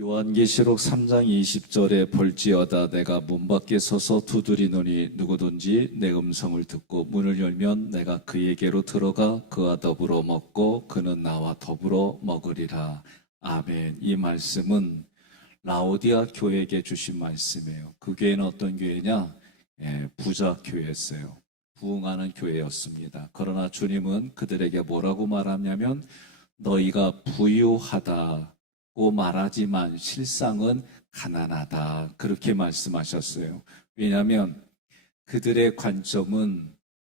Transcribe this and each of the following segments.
요한계시록 3장 20절에 볼지어다 내가 문 밖에 서서 두드리노니 누구든지 내 음성을 듣고 문을 열면 내가 그에게로 들어가 그와 더불어 먹고 그는 나와 더불어 먹으리라. 아멘. 이 말씀은 라오디아 교회에게 주신 말씀이에요. 그 교회는 어떤 교회냐? 부자 교회였어요. 부흥하는 교회였습니다. 그러나 주님은 그들에게 뭐라고 말하냐면 너희가 부유하다고 말하지만 실상은 가난하다. 그렇게 말씀하셨어요. 왜냐하면 그들의 관점은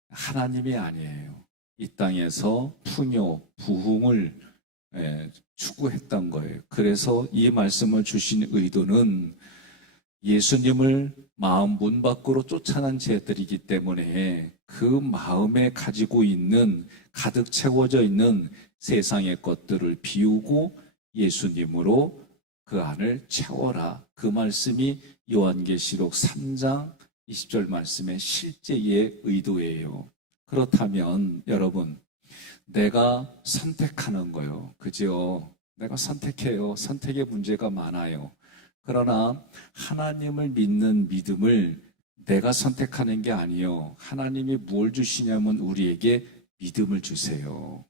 하나님이 아니에요. 이 땅에서 풍요, 부흥을 추구했던 거예요. 그래서 이 말씀을 주신 의도는 예수님을 마음 문 밖으로 쫓아난 자들이기 때문에 그 마음에 가지고 있는 가득 채워져 있는 세상의 것들을 비우고 예수님으로 그 안을 채워라. 그 말씀이 요한계시록 3장 20절 말씀의 실제의 의도예요. 그렇다면 여러분, 내가 선택하는 거요. 그죠? 내가 선택해요. 선택의 문제가 많아요. 그러나 하나님을 믿는 믿음을 내가 선택하는 게 아니요. 하나님이 뭘 주시냐면 우리에게 믿음을 주세요.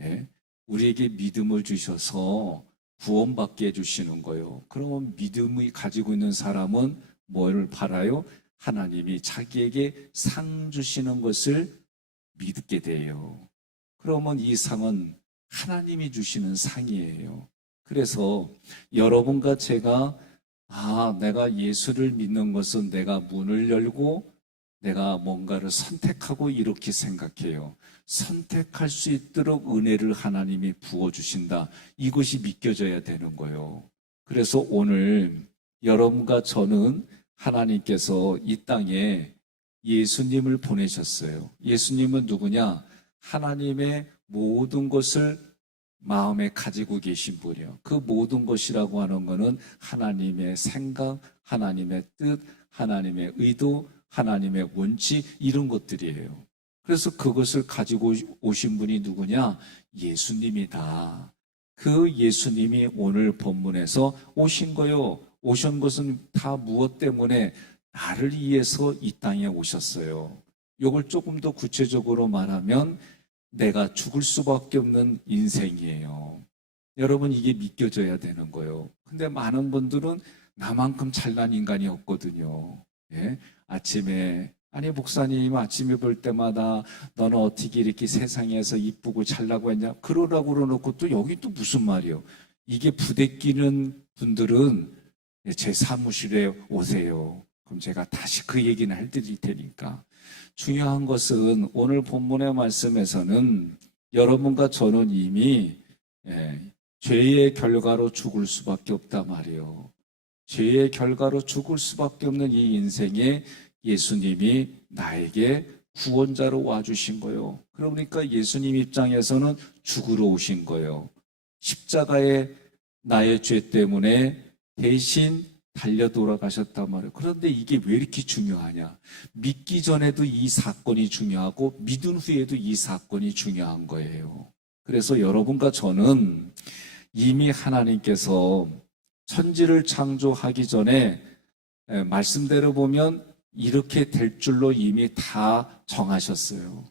예? 우리에게 믿음을 주셔서 구원받게 해주시는 거예요. 그러면 믿음이 가지고 있는 사람은 뭘 바라요? 하나님이 자기에게 상 주시는 것을 믿게 돼요. 그러면 이 상은 하나님이 주시는 상이에요. 그래서 여러분과 제가 내가 예수를 믿는 것은 내가 문을 열고 내가 뭔가를 선택하고 이렇게 생각해요. 선택할 수 있도록 은혜를 하나님이 부어주신다. 이것이 믿겨져야 되는 거예요. 그래서 오늘 여러분과 저는 하나님께서 이 땅에 예수님을 보내셨어요. 예수님은 누구냐? 하나님의 모든 것을 마음에 가지고 계신 분이요. 그 모든 것이라고 하는 것은 하나님의 생각, 하나님의 뜻, 하나님의 의도, 하나님의 원칙 이런 것들이에요. 그래서 그것을 가지고 오신 분이 누구냐? 예수님이다. 그 예수님이 오늘 본문에서 오신 거요. 오신 것은 다 무엇 때문에? 나를 위해서 이 땅에 오셨어요. 이걸 조금 더 구체적으로 말하면 내가 죽을 수밖에 없는 인생이에요. 여러분, 이게 믿겨져야 되는 거예요. 근데 많은 분들은 나만큼 잘난 인간이 없거든요. 예? 아침에 목사님 아침에 볼 때마다 너는 어떻게 이렇게 세상에서 이쁘고 잘나고 했냐 그러라고 그러놓고 또 여기 또 무슨 말이요. 이게 부대끼는 분들은 제 사무실에 오세요. 그럼 제가 다시 그 얘기는 해드릴 테니까. 중요한 것은 오늘 본문의 말씀에서는 여러분과 저는 이미 죄의 결과로 죽을 수밖에 없단 말이에요. 죄의 결과로 죽을 수밖에 없는 이 인생에 예수님이 나에게 구원자로 와주신 거예요. 그러니까 예수님 입장에서는 죽으러 오신 거예요. 십자가에 나의 죄 때문에 대신 달려 돌아가셨단 말이에요. 그런데 이게 왜 이렇게 중요하냐? 믿기 전에도 이 사건이 중요하고 믿은 후에도 이 사건이 중요한 거예요. 그래서 여러분과 저는 이미 하나님께서 천지를 창조하기 전에 말씀대로 보면 이렇게 될 줄로 이미 다 정하셨어요.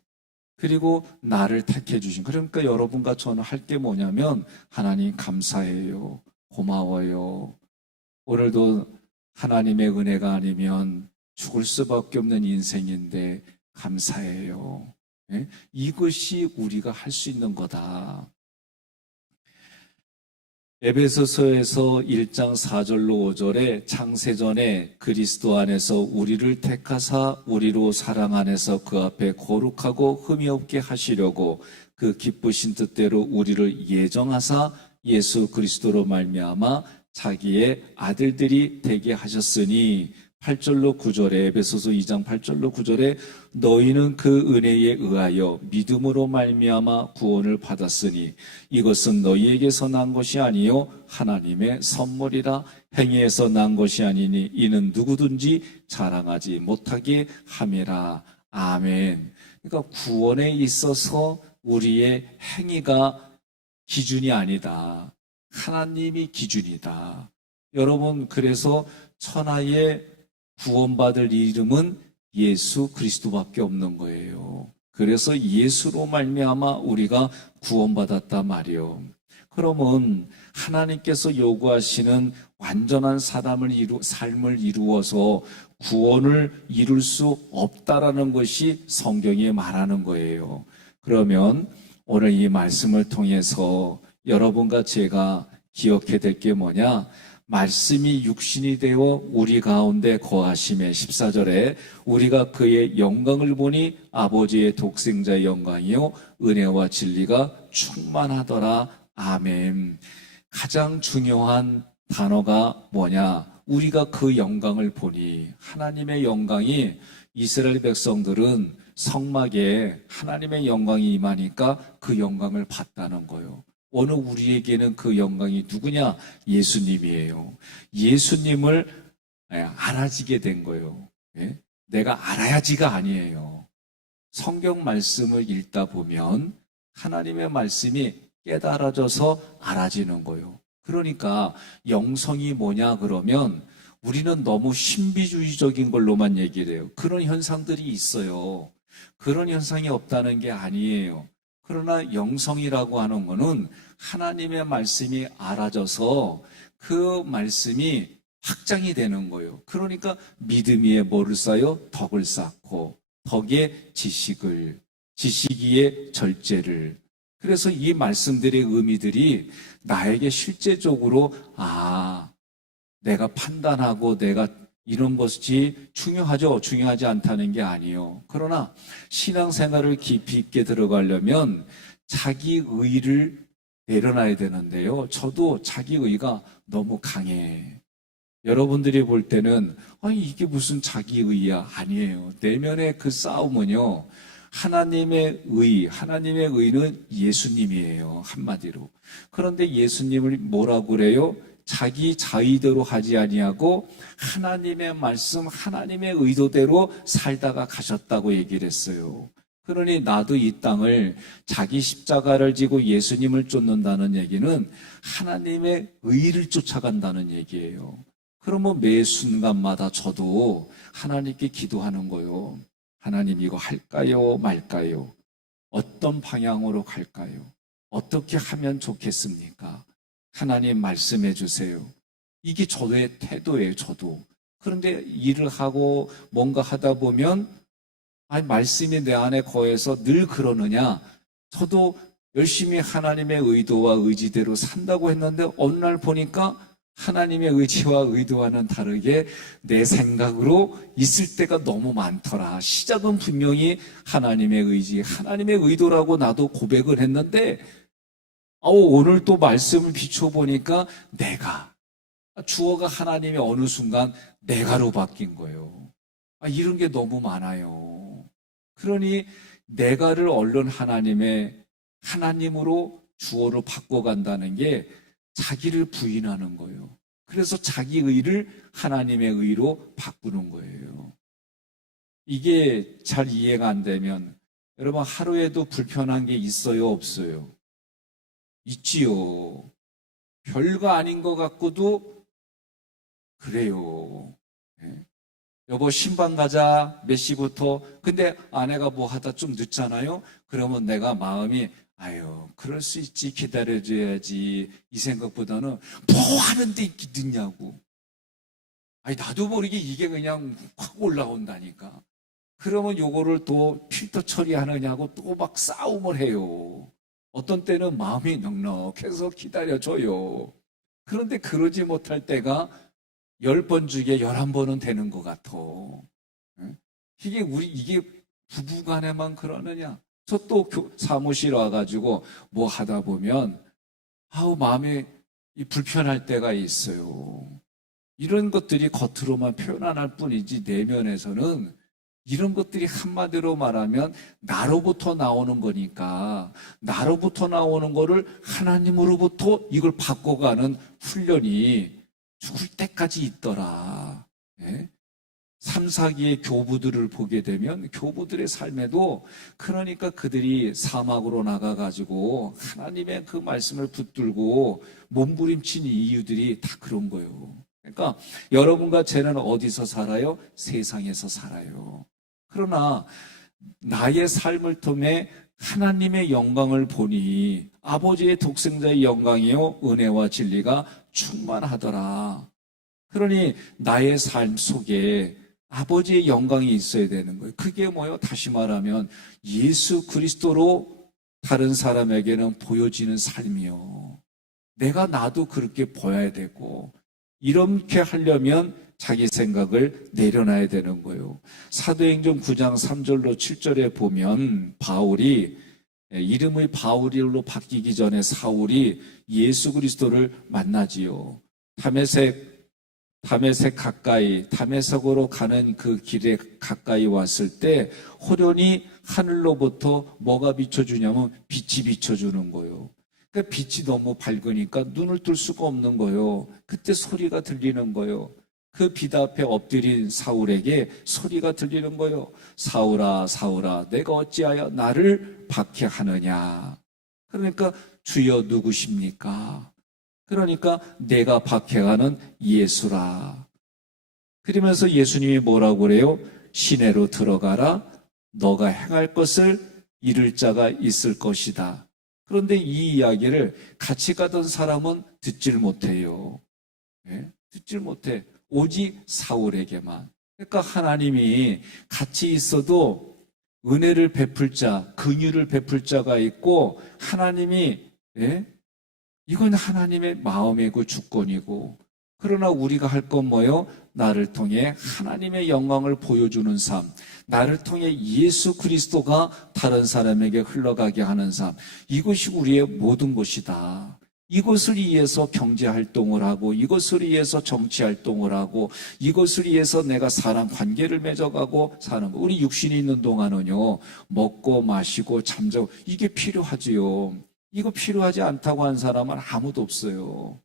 그리고 나를 택해 주신. 그러니까 여러분과 저는 할 게 뭐냐면 하나님 감사해요. 고마워요. 오늘도 하나님의 은혜가 아니면 죽을 수밖에 없는 인생인데 감사해요. 네? 이것이 우리가 할 수 있는 거다. 에베소서에서 1장 4절로 5절에 창세전에 그리스도 안에서 우리를 택하사 우리로 사랑 안에서 그 앞에 거룩하고 흠이 없게 하시려고 그 기쁘신 뜻대로 우리를 예정하사 예수 그리스도로 말미암아 자기의 아들들이 되게 하셨으니 8절로 9절에 에베소서 2장 8절로 9절에 너희는 그 은혜에 의하여 믿음으로 말미암아 구원을 받았으니 이것은 너희에게서 난 것이 아니요 하나님의 선물이라. 행위에서 난 것이 아니니 이는 누구든지 자랑하지 못하게 함이라. 아멘. 그러니까 구원에 있어서 우리의 행위가 기준이 아니다. 하나님이 기준이다. 여러분, 그래서 천하에 구원받을 이름은 예수 그리스도밖에 없는 거예요. 그래서 예수로 말미암아 우리가 구원받았다 말이요. 그러면 하나님께서 요구하시는 완전한 삶을 이루어서 구원을 이룰 수 없다라는 것이 성경이 말하는 거예요. 그러면 오늘 이 말씀을 통해서 여러분과 제가 기억해야 될 게 뭐냐? 말씀이 육신이 되어 우리 가운데 거하심에 14절에 우리가 그의 영광을 보니 아버지의 독생자의 영광이요 은혜와 진리가 충만하더라. 아멘. 가장 중요한 단어가 뭐냐? 우리가 그 영광을 보니, 하나님의 영광이, 이스라엘 백성들은 성막에 하나님의 영광이 임하니까 그 영광을 봤다는 거예요. 오늘 우리에게는 그 영광이 누구냐? 예수님이에요. 예수님을 알아지게 된 거예요. 내가 알아야지가 아니에요. 성경 말씀을 읽다 보면 하나님의 말씀이 깨달아져서 알아지는 거예요. 그러니까 영성이 뭐냐 그러면 우리는 너무 신비주의적인 걸로만 얘기를 해요. 그런 현상들이 있어요. 그런 현상이 없다는 게 아니에요. 그러나 영성이라고 하는 것은 하나님의 말씀이 알아져서 그 말씀이 확장이 되는 거예요. 그러니까 믿음 위에 뭐를 쌓여? 덕을 쌓고, 덕에 지식이에 절제를. 그래서 이 말씀들의 의미들이 나에게 실제적으로 내가 판단하고 내가 이런 것이 중요하죠. 중요하지 않다는 게 아니에요. 그러나 신앙생활을 깊이 있게 들어가려면 자기 의를 내려놔야 되는데요. 저도 자기 의가 너무 강해. 여러분들이 볼 때는 이게 무슨 자기 의야? 아니에요. 내면의 그 싸움은요. 하나님의 의는 예수님이에요. 한마디로. 그런데 예수님을 뭐라고 그래요? 자기 자의대로 하지 아니하고 하나님의 말씀, 하나님의 의도대로 살다가 가셨다고 얘기를 했어요. 그러니 나도 이 땅을 자기 십자가를 지고 예수님을 쫓는다는 얘기는 하나님의 의를 쫓아간다는 얘기예요. 그러면 매 순간마다 저도 하나님께 기도하는 거예요. 하나님, 이거 할까요? 말까요? 어떤 방향으로 갈까요? 어떻게 하면 좋겠습니까? 하나님 말씀해 주세요. 이게 저의 태도예요, 저도. 그런데 일을 하고 뭔가 하다 보면 말씀이 내 안에 거해서 늘 그러느냐? 저도 열심히 하나님의 의도와 의지대로 산다고 했는데 어느 날 보니까 하나님의 의지와 의도와는 다르게 내 생각으로 있을 때가 너무 많더라. 시작은 분명히 하나님의 의지, 하나님의 의도라고 나도 고백을 했는데 오늘 또 말씀을 비춰보니까 주어가 하나님의 어느 순간 내가로 바뀐 거예요. 이런 게 너무 많아요. 그러니 내가를 얼른 하나님으로 주어로 바꿔간다는 게 자기를 부인하는 거예요. 그래서 자기 의를 하나님의 의로 바꾸는 거예요. 이게 잘 이해가 안 되면 여러분 하루에도 불편한 게 있어요, 없어요? 있지요. 별거 아닌 것 같고도 그래요. 여보 신방 가자. 몇 시부터? 근데 아내가 뭐 하다 좀 늦잖아요. 그러면 내가 마음이 그럴 수 있지, 기다려줘야지 이 생각보다는 뭐 하는데 이렇게 늦냐고. 나도 모르게 이게 그냥 확 올라온다니까. 그러면 요거를 또 필터 처리하느냐고 또 막 싸움을 해요. 어떤 때는 마음이 넉넉해서 기다려줘요. 그런데 그러지 못할 때가 10번 중에 11번은 되는 것 같아. 이게 부부간에만 그러느냐? 저 또 사무실 와가지고 뭐 하다 보면 마음이 불편할 때가 있어요. 이런 것들이 겉으로만 표현 안 할 뿐이지 내면에서는 이런 것들이 한마디로 말하면 나로부터 나오는 거니까 나로부터 나오는 거를 하나님으로부터 이걸 바꿔가는 훈련이 죽을 때까지 있더라. 3, 4기의 교부들을 보게 되면 교부들의 삶에도 그러니까 그들이 사막으로 나가가지고 하나님의 그 말씀을 붙들고 몸부림친 이유들이 다 그런 거예요. 그러니까 여러분과 저는 어디서 살아요? 세상에서 살아요. 그러나 나의 삶을 통해 하나님의 영광을 보니 아버지의 독생자의 영광이요 은혜와 진리가 충만하더라. 그러니 나의 삶 속에 아버지의 영광이 있어야 되는 거예요. 그게 뭐예요? 다시 말하면 예수 그리스도로 다른 사람에게는 보여지는 삶이요. 내가 나도 그렇게 보여야 되고 이렇게 하려면 자기 생각을 내려놔야 되는 거예요. 사도행전 9장 3절로 7절에 보면 바울이 이름의 바울로 바뀌기 전에 사울이 예수 그리스도를 만나지요. 다메섹 가까이 다메섹으로 가는 그 길에 가까이 왔을 때 호련히 하늘로부터 뭐가 비춰주냐면 빛이 비춰주는 거예요. 그 빛이 너무 밝으니까 눈을 뜰 수가 없는 거예요. 그때 소리가 들리는 거예요. 그 빛 앞에 엎드린 사울에게 소리가 들리는 거예요. 사울아, 사울아, 내가 어찌하여 나를 박해하느냐. 그러니까 주여 누구십니까? 그러니까 내가 박해하는 예수라. 그러면서 예수님이 뭐라고 그래요? 시내로 들어가라. 너가 행할 것을 이룰 자가 있을 것이다. 그런데 이 이야기를 같이 가던 사람은 듣질 못해요. 네? 듣질 못해. 오직 사울에게만. 그러니까 하나님이 같이 있어도 은혜를 베풀 자, 긍휼을 베풀 자가 있고 하나님이 이건 하나님의 마음이고 주권이고 그러나 우리가 할 건 뭐예요? 나를 통해 하나님의 영광을 보여주는 삶, 나를 통해 예수 그리스도가 다른 사람에게 흘러가게 하는 삶, 이것이 우리의 모든 것이다. 이것을 위해서 경제활동을 하고 이것을 위해서 정치활동을 하고 이것을 위해서 내가 사람 관계를 맺어가고 사는 거. 우리 육신이 있는 동안은요 먹고 마시고 잠자고 이게 필요하지요. 이거 필요하지 않다고 한 사람은 아무도 없어요.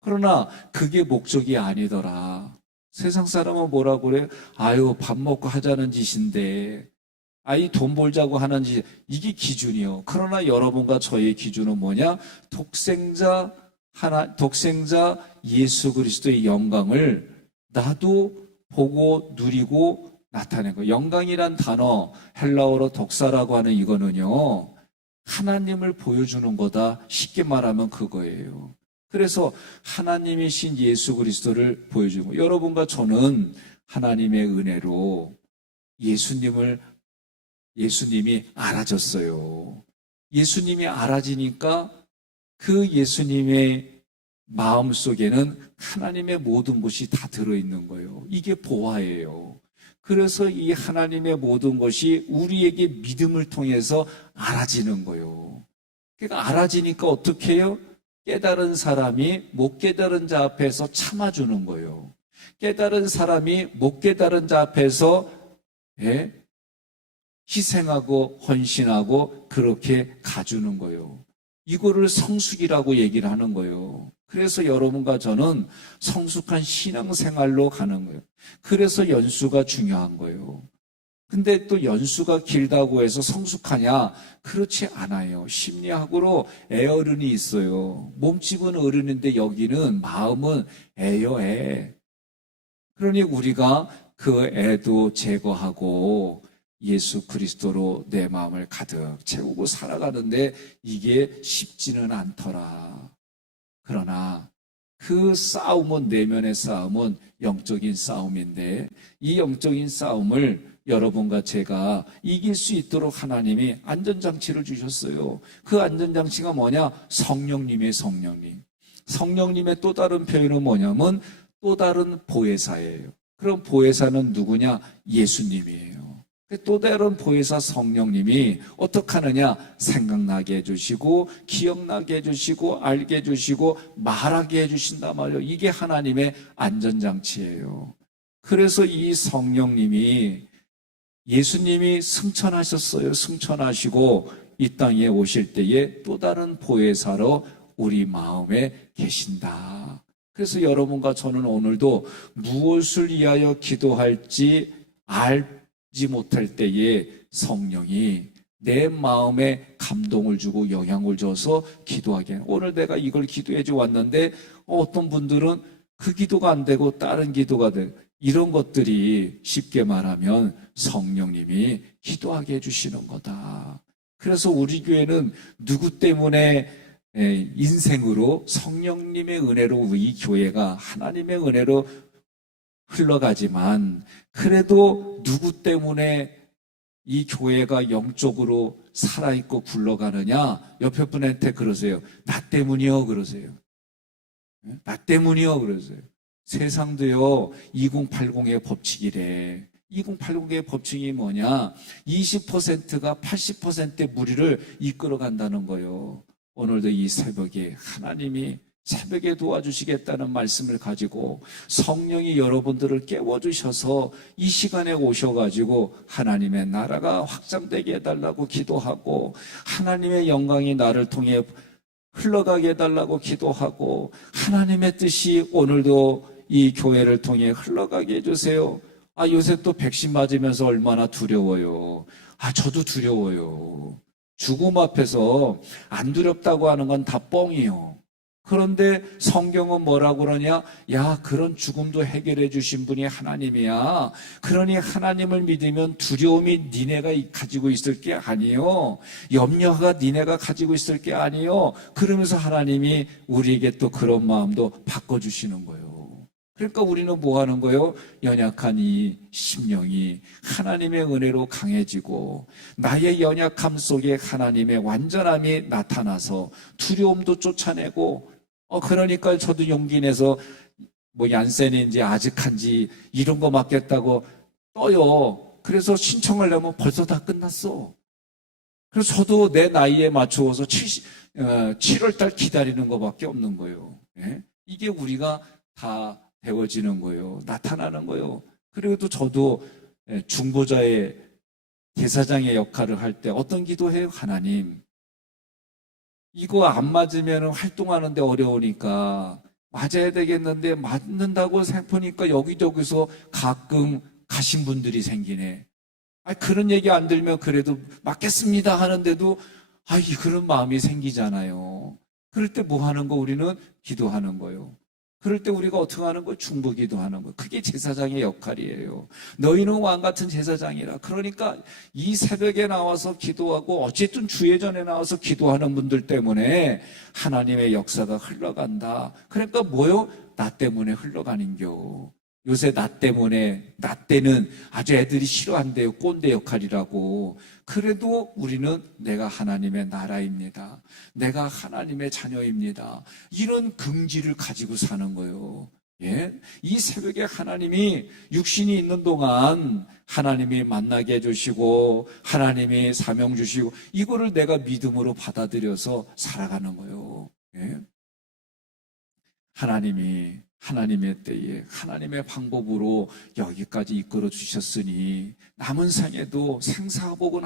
그러나 그게 목적이 아니더라. 세상 사람은 뭐라고 그래요? 아유 밥 먹고 하자는 짓인데 아이 돈 벌자고 하는 짓, 이게 기준이요. 그러나 여러분과 저의 기준은 뭐냐? 독생자 예수 그리스도의 영광을 나도 보고 누리고 나타낸 거예요. 영광이란 단어 헬라어로 독사라고 하는 이거는요. 하나님을 보여주는 거다. 쉽게 말하면 그거예요. 그래서 하나님이신 예수 그리스도를 보여주는 거예요. 여러분과 저는 하나님의 은혜로 예수님이 알아졌어요. 예수님이 알아지니까 그 예수님의 마음 속에는 하나님의 모든 것이 다 들어있는 거예요. 이게 보화예요. 그래서 이 하나님의 모든 것이 우리에게 믿음을 통해서 알아지는 거예요. 그러니까 알아지니까 어떻게 해요? 깨달은 사람이 못 깨달은 자 앞에서 참아주는 거예요. 깨달은 사람이 못 깨달은 자 앞에서 희생하고 헌신하고 그렇게 가주는 거예요. 이거를 성숙이라고 얘기를 하는 거예요. 그래서 여러분과 저는 성숙한 신앙생활로 가는 거예요. 그래서 연수가 중요한 거예요. 근데 또 연수가 길다고 해서 성숙하냐? 그렇지 않아요. 심리학으로 애어른이 있어요. 몸집은 어른인데 여기는 마음은 애요, 애. 그러니 우리가 그 애도 제거하고 예수 그리스도로 내 마음을 가득 채우고 살아가는데 이게 쉽지는 않더라. 그러나 그 싸움은, 내면의 싸움은 영적인 싸움인데 이 영적인 싸움을 여러분과 제가 이길 수 있도록 하나님이 안전장치를 주셨어요. 그 안전장치가 뭐냐? 성령님의 성령님. 성령님의 또 다른 표현은 뭐냐면 또 다른 보혜사예요. 그럼 보혜사는 누구냐? 예수님이에요. 또 다른 보혜사 성령님이 어떻게 하느냐? 생각나게 해주시고 기억나게 해주시고 알게 해주시고 말하게 해주신단 말이에요. 이게 하나님의 안전장치예요. 그래서 이 성령님이 예수님이 승천하셨어요. 승천하시고 이 땅에 오실 때에 또 다른 보혜사로 우리 마음에 계신다. 그래서 여러분과 저는 오늘도 무엇을 위하여 기도할지 알지 못할 때에 성령이 내 마음에 감동을 주고 영향을 줘서 기도하게. 오늘 내가 이걸 기도해 줘 왔는데 어떤 분들은 그 기도가 안 되고 다른 기도가 돼. 이런 것들이 쉽게 말하면 성령님이 기도하게 해주시는 거다. 그래서 우리 교회는 누구 때문에 인생으로 성령님의 은혜로 이 교회가 하나님의 은혜로 흘러가지만 그래도 누구 때문에 이 교회가 영적으로 살아있고 굴러가느냐? 옆에 분한테 그러세요. 나 때문이요 그러세요. 나 때문이요 그러세요. 세상도요 2080의 법칙이래. 2080의 법칙이 뭐냐? 20%가 80%의 무리를 이끌어간다는 거예요. 오늘도 이 새벽에 하나님이 새벽에 도와주시겠다는 말씀을 가지고 성령이 여러분들을 깨워주셔서 이 시간에 오셔가지고 하나님의 나라가 확장되게 해달라고 기도하고 하나님의 영광이 나를 통해 흘러가게 해달라고 기도하고 하나님의 뜻이 오늘도 이 교회를 통해 흘러가게 해주세요. 요새 또 백신 맞으면서 얼마나 두려워요. 저도 두려워요. 죽음 앞에서 안 두렵다고 하는 건 다 뻥이요. 그런데 성경은 뭐라고 그러냐? 야, 그런 죽음도 해결해 주신 분이 하나님이야. 그러니 하나님을 믿으면 두려움이 니네가 가지고 있을 게 아니요. 염려가 니네가 가지고 있을 게 아니요. 그러면서 하나님이 우리에게 또 그런 마음도 바꿔주시는 거예요. 그러니까 우리는 뭐 하는 거예요? 연약한 이 심령이 하나님의 은혜로 강해지고 나의 연약함 속에 하나님의 완전함이 나타나서 두려움도 쫓아내고 그러니까 저도 용기 내서 뭐 얀센인지 아직한지 이런 거 맞겠다고 떠요. 그래서 신청을 내면 벌써 다 끝났어. 그래서 저도 내 나이에 맞추어서 7월 달 기다리는 것밖에 없는 거예요. 이게 우리가 다 배워지는 거예요. 나타나는 거예요. 그리고 저도 중보자의 제사장의 역할을 할 때 어떤 기도해요? 하나님, 이거 안 맞으면 활동하는데 어려우니까 맞아야 되겠는데 맞는다고 생각하니까 여기저기서 가끔 가신 분들이 생기네. 그런 얘기 안 들면 그래도 맞겠습니다 하는데도 그런 마음이 생기잖아요. 그럴 때 뭐 하는 거? 우리는 기도하는 거예요. 그럴 때 우리가 어떻게 하는 거예요? 중보 기도하는 거예요. 그게 제사장의 역할이에요. 너희는 왕 같은 제사장이라. 그러니까 이 새벽에 나와서 기도하고 어쨌든 주의 전에 나와서 기도하는 분들 때문에 하나님의 역사가 흘러간다. 그러니까 뭐요? 나 때문에 흘러가는 겨. 요새 나 때는 아주 애들이 싫어한대요. 꼰대 역할이라고. 그래도 우리는 내가 하나님의 나라입니다. 내가 하나님의 자녀입니다. 이런 긍지를 가지고 사는 거예요. 이 새벽에 하나님이 육신이 있는 동안 하나님이 만나게 해주시고 하나님이 사명 주시고 이거를 내가 믿음으로 받아들여서 살아가는 거예요. 하나님이 하나님의 때에 하나님의 방법으로 여기까지 이끌어 주셨으니 남은 생에도 생사복은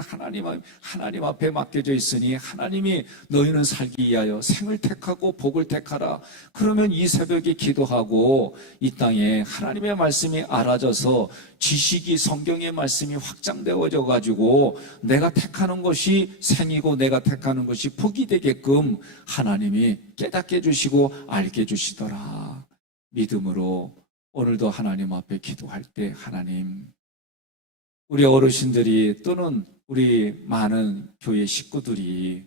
하나님 앞에 맡겨져 있으니 하나님이 너희는 살기 위하여 생을 택하고 복을 택하라. 그러면 이 새벽에 기도하고 이 땅에 하나님의 말씀이 알아져서 지식이 성경의 말씀이 확장되어져 가지고 내가 택하는 것이 생이고 내가 택하는 것이 복이 되게끔 하나님이 깨닫게 해주시고 알게 해주시더라. 믿음으로 오늘도 하나님 앞에 기도할 때 하나님, 우리 어르신들이 또는 우리 많은 교회 식구들이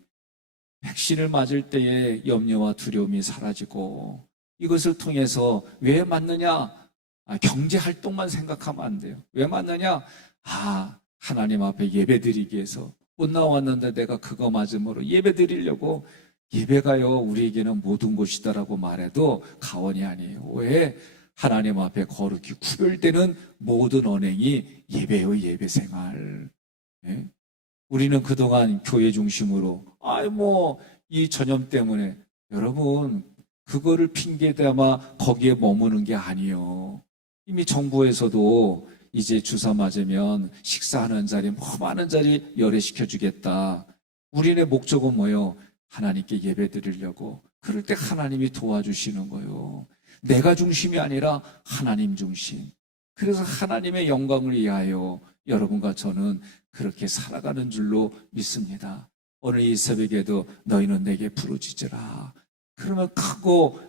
백신을 맞을 때의 염려와 두려움이 사라지고 이것을 통해서 왜 맞느냐? 경제 활동만 생각하면 안 돼요. 왜 맞느냐? 하나님 앞에 예배 드리기 위해서 못 나왔는데 내가 그거 맞음으로 예배 드리려고. 예배가요 우리에게는 모든 것이다라고 말해도 가언이 아니에요. 왜? 하나님 앞에 거룩히 구별되는 모든 언행이 예배요 예배생활. 우리는 그동안 교회 중심으로 이 전염 때문에 여러분 그거를 핑계대마 거기에 머무는 게 아니에요. 이미 정부에서도 이제 주사 맞으면 식사하는 자리 많은 자리 열애시켜 주겠다. 우리의 목적은 뭐예요? 하나님께 예배 드리려고. 그럴 때 하나님이 도와주시는 거예요. 내가 중심이 아니라 하나님 중심. 그래서 하나님의 영광을 위하여 여러분과 저는 그렇게 살아가는 줄로 믿습니다. 오늘 이 새벽에도 너희는 내게 부르짖으라. 그러면 크고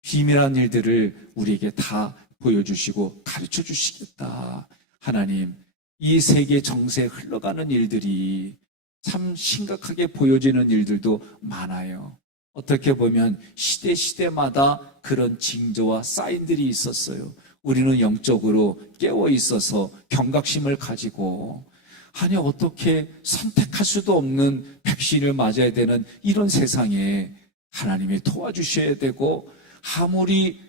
비밀한 일들을 우리에게 다 보여주시고 가르쳐 주시겠다. 하나님, 이 세계 정세에 흘러가는 일들이 참 심각하게 보여지는 일들도 많아요. 어떻게 보면 시대마다 그런 징조와 사인들이 있었어요. 우리는 영적으로 깨어 있어서 경각심을 가지고, 아니 어떻게 선택할 수도 없는 백신을 맞아야 되는 이런 세상에 하나님이 도와주셔야 되고, 아무리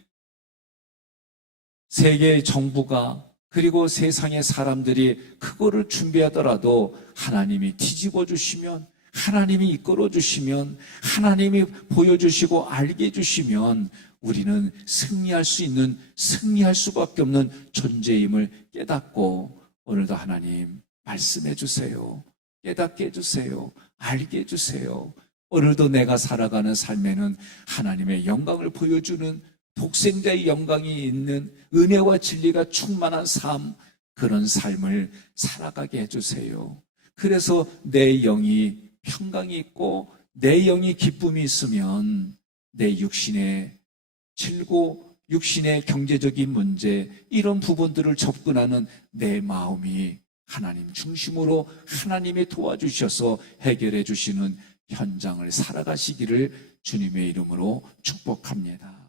세계의 정부가 그리고 세상의 사람들이 그거를 준비하더라도 하나님이 뒤집어 주시면, 하나님이 이끌어 주시면, 하나님이 보여주시고 알게 해주시면 우리는 승리할 수 있는, 승리할 수밖에 없는 존재임을 깨닫고, 오늘도 하나님 말씀해 주세요. 깨닫게 해주세요. 알게 해주세요. 오늘도 내가 살아가는 삶에는 하나님의 영광을 보여주는, 독생자의 영광이 있는 은혜와 진리가 충만한 삶, 그런 삶을 살아가게 해주세요. 그래서 내 영이 평강이 있고 내 영이 기쁨이 있으면 내 육신의 질고, 육신의 경제적인 문제, 이런 부분들을 접근하는 내 마음이 하나님 중심으로 하나님이 도와주셔서 해결해 주시는 현장을 살아가시기를 주님의 이름으로 축복합니다.